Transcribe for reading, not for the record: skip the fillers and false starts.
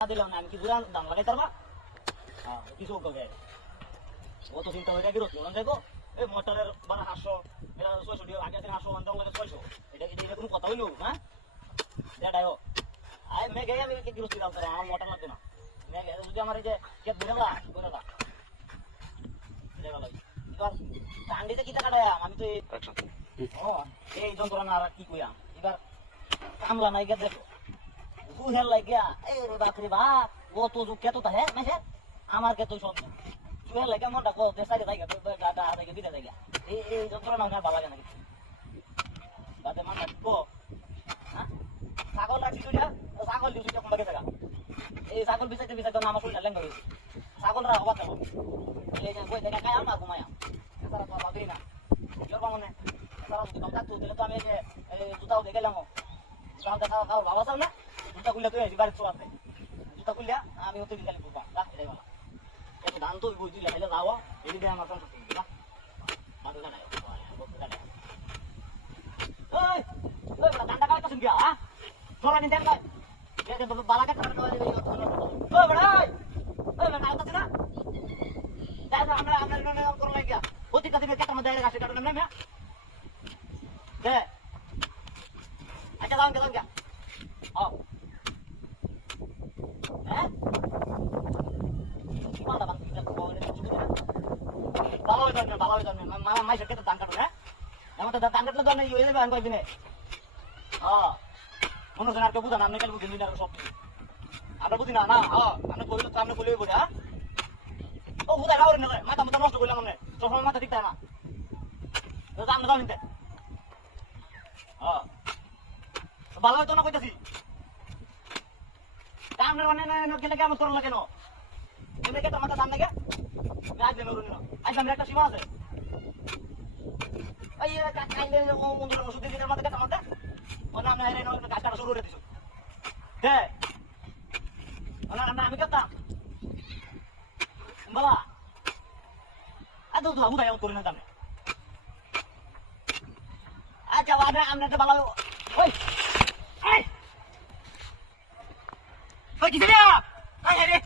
দিলাম না আমি কি বুড়া দাম লাগাই তারবা কিছু কবে ও তো চিন্তা হয়ে গেল ওরা দেখো এই মোটরের 1200 এটা 600 আগে থেকে 800 দাম লাগে 600 এটা কোনো কথা হইলো হ্যাঁ দেখাও আই মে গেয়া আমি কি গিরস্তি দাম করে আমার মোটর লাগবে না মে গেয়া যদি আমার এই যে কেট বুড়ালা বুড়ালা দেখালো এবার কান্ডিতে কি টাকা দেয় আমি তো ও এই যন্ত্রণা আর কি কইয়া এবার কামলা নাই গে দেখো বুঝার লাগিয়া এই রে বাপরে বাপ ও তো কেতো তা হ্যাঁ মেসে আমার কেতো সব বুঝার লাগিয়া মনটা কো দেশারে জায়গা তো গাটা আগে বিদে জায়গা এই যন্ত্রণা আমার ভালো লাগে না কিছু গাতে মাথা কো হ্যাঁ ছাগল রাখি তুইটা ছাগল দিছি তো কমবে জায়গা এই ছাগল বিছাইতে বিছাইতে না আমার শরীরটা লেঙ্গা হইছে ছাগল রা হওয়া যাবো এই যে কই দেখা কায়া না ঘুমায়া তারা তো বাগরি না জোর মনে তারা যদি কথা তো দিলে তো আমি এই জুতাও দেখে গেলাম জুতা খাওয়া বাবা চাও না জুতা খুললে তুই বাড়ি চলাতে জুতা খুললে আমি হতে বিকালে করবা রাখ এটাই বলা এত ধান তো বুঝি লাইলে যাও এদিকে আমার কাম করতে না মাদু না ওই ওই ধানটা কাটা শুন গিয়া হ্যাঁ তোরা নিতে না এই যে বালা কাটা না ওই বড় ওই না আওতা না দাদা আমরা করো লাগিয়া ওতি কাছে কাটা মধ্যে গাছে কাটা না না দে আচ্ছা যাও গিয়া ও হ্যাঁ মাথা বান ভালো হয়ে যাবে মামা মাইসের কেটে ধান কাটুন হ্যাঁ আমাদের ধান কাটলে তো আমি ইয়ে দেবে আমি কয়েকদিনে হ্যাঁ মনে আর কেউ বুঝান আপনি কাল বুঝিনি না সব আমরা বুঝি না না হ্যাঁ আপনি বললে তো আপনি বলেই বলে হ্যাঁ ও বুঝাই রাওয়ার না মাথা মাথা নষ্ট করলাম আপনি সবসময় মাথা ঠিক থাকে না আপনি যাও নিতে হ্যাঁ ভালো হয়তো না কইতাছি আপনার মানে গেলে কেমন করো না কেন এমনি কে তোমার দাম নাকি আজ দেবে আজ আমার একটা সীমা আছে এই খাইলে ও মন্দির ওষুধ দিয়ে মধ্যে কেটে মধ্যে ওনা আমি হেরে নয় গাছ কাটা শুরু করে দিছো হ্যাঁ ওনা আমি কেতাম বাবা আদৌ তো বুঝাই করি না দামে আচ্ছা বাবা আমরা তো ভালো ওই এই ওই কি দিয়া আই রে